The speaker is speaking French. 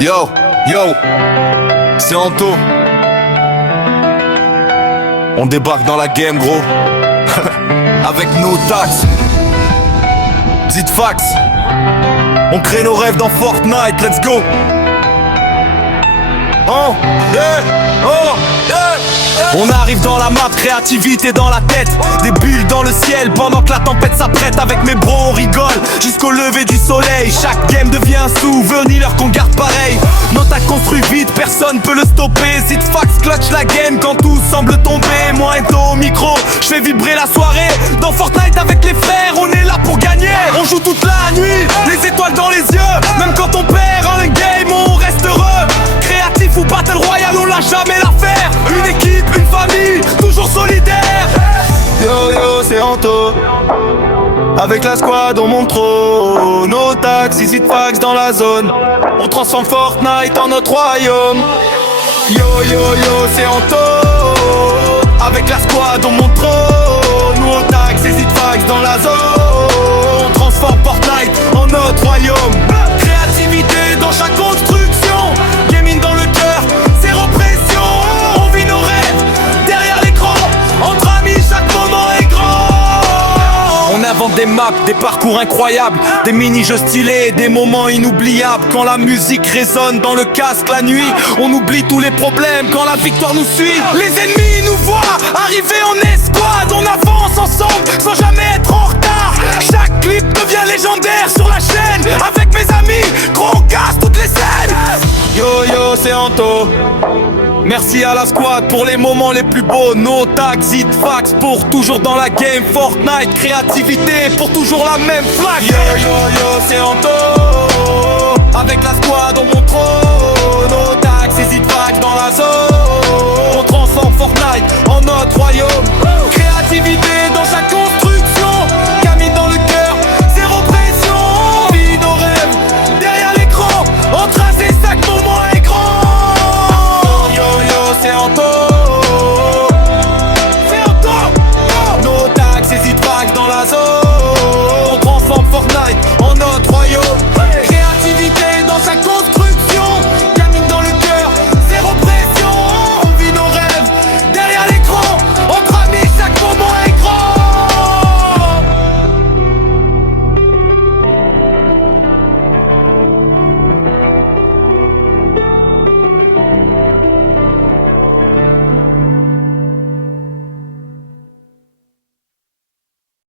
Yo, yo, c'est Anto. On débarque dans la game, gros. Avec nos taxes. Zitfax. On crée nos rêves dans Fortnite, let's go. Oh, yeah, oh, yeah. On arrive dans la map, créativité dans la tête. Des bulles dans le ciel pendant que la tempête s'apprête. Avec mes bros on rigole jusqu'au lever du soleil. Chaque game devient un souvenir qu'on garde pareil. Nos tacs construit vite, personne peut le stopper. Zitfax clutch la game quand tout semble tomber. Moi et au micro, je fais vibrer la soirée. Dans Fortnite avec les frères, on est là pour gagner. On joue toute la nuit, les étoiles dans les yeux. Même quand on perd en game, on reste heureux. Créatif ou Battle Royale, on lâche jamais l'affaire. Une équipe, une famille, toujours solidaire. Yo yo, c'est Anto. Avec la squad on monte trop. Nos taxis, Zitfax dans la zone. On transforme Fortnite en notre royaume. Yo yo yo, c'est Anto. Avec la squad on monte trop. Nos taxis, Zitfax dans la zone. On transforme Fortnite en notre royaume. Créativité dans chaque construction. Gaming dans le cœur, zéro pression. On vit nos rêves derrière l'écran. Entre amis, chaque moment est grand. On invente des maps, des parcours incroyables. Des mini-jeux stylés, des moments inoubliables. Quand la musique résonne dans le casque la nuit, on oublie tous les problèmes quand la victoire nous suit. Les ennemis nous voient arriver en escouade. On avance ensemble sans jamais être en retard. Chaque clip devient légendaire sur la chaîne. Avec mes amis, gros on casse toutes les scènes. Yo yo, c'est Anto. Merci à la squad pour les moments les plus beaux. No tags, Zitfax pour toujours dans la game. Fortnite, créativité pour toujours la même flag. Yo yo yo, c'est Anto.